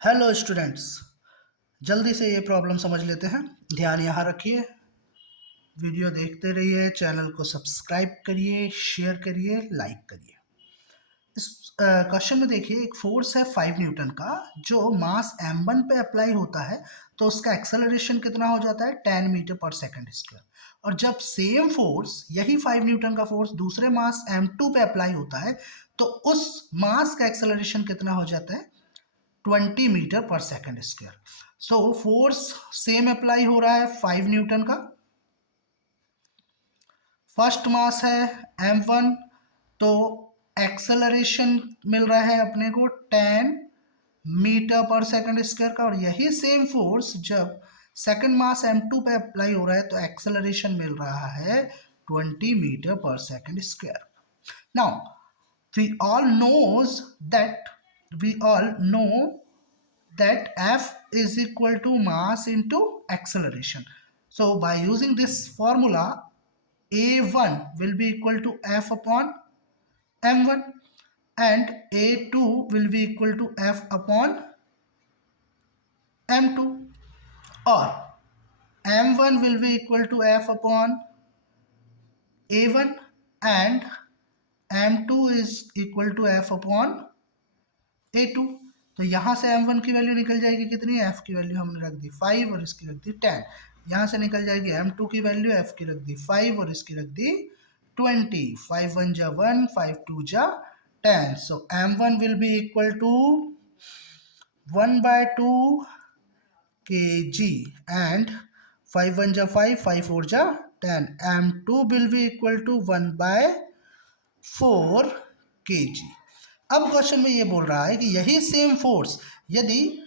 Hello students, जल्दी से ये प्रॉब्लम समझ लेते हैं। ध्यान यहाँ रखिए, वीडियो देखते रहिए, चैनल को सब्सक्राइब करिए, शेयर करिए, लाइक करिए। इस क्वेश्चन में देखिए, एक फोर्स है 5 न्यूटन का जो मास m1 पे अप्लाई होता है, तो उसका एक्सेलरेशन कितना हो जाता है 10 मीटर पर सेकंड स्क्वायर। और जब सेम फोर्स, यही 5 न्यूटन का फोर्स दूसरे मास m2 पे अप्लाई होता है, तो उस मास का एक्सेलरेशन कितना हो जाता है 20 मीटर पर second square. So force same apply हो रहा है 5 न्यूटन का। फर्स्ट मास है m1, तो एक्सेलरेशन मिल रहा है अपने को 10 मीटर पर सेकंड स्क्वायर का। और यही सेम फोर्स जब सेकंड मास m2 पे अप्लाई हो रहा है, तो एक्सेलरेशन मिल रहा है 20 मीटर पर second square. Now we all knows that we all know that F is equal to mass into acceleration. So by using this formula, A1 will be equal to F upon M1 and A2 will be equal to F upon M2, or M1 will be equal to F upon A1 and M2 is equal to F upon A2। तो यहाँ से m1 की value निकल जाएगी कितनी, f की value हमने रख दी 5 और इसकी रख दी 10। यहाँ से निकल जाएगी m2 की वैल्यू, f की रख दी 5 और इसकी रख दी 20। 5 1 जा 1, 5 2 जा 10। So m1 will be equal to 1/2 kg and 5 1 जा 5, 5 4 जा 10। m2 will be equal to 1/4 kg। अब क्वेश्चन में ये बोल रहा है कि यही सेम फोर्स यदि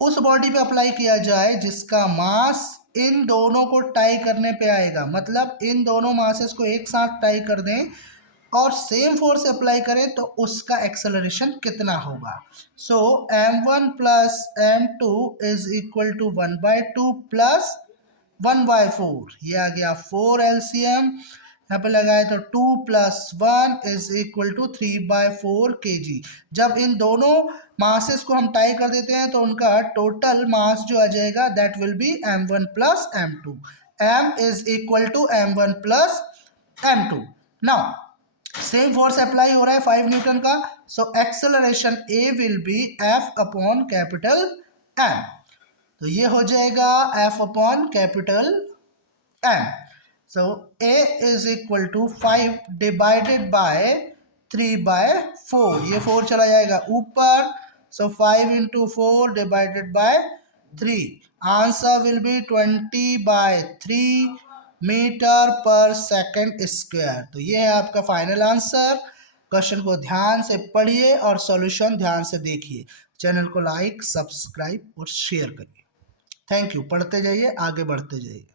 उस बॉडी पे अप्लाई किया जाए जिसका मास इन दोनों को टाई करने पे आएगा, मतलब इन दोनों मासेस को एक साथ टाई कर दें और सेम फोर्स अप्लाई करें, तो उसका एक्सेलरेशन कितना होगा। So m1 plus m2 is equal to 1/2 plus 1/4। ये आ गया 4 LCM, यहाँ पे लगाए तो 2 + 1 इज इक्वल टू 3/4 kg। जब इन दोनों मासेस को हम टाई कर देते हैं तो उनका टोटल मास जो आ जाएगा that will be m1 plus m2। m is equal to m1 plus m2। Now same force apply हो रहा है 5 न्यूटन का, so acceleration a will be f upon capital M। तो ये हो जाएगा f upon capital M। So A is equal to 5 divided by 3/4। ये 4 चला जाएगा ऊपर, so 5 into 4 divided by 3। Answer will be 20/3 metre पर सेकंड स्क्वायर। तो ये है आपका फाइनल आंसर। क्वेश्चन को ध्यान से पढ़िए और सॉल्यूशन ध्यान से देखिए। चैनल को लाइक, सब्सक्राइब और शेयर करिए। Thank you. पढ़ते जाइए, आगे बढ़ते जाइए।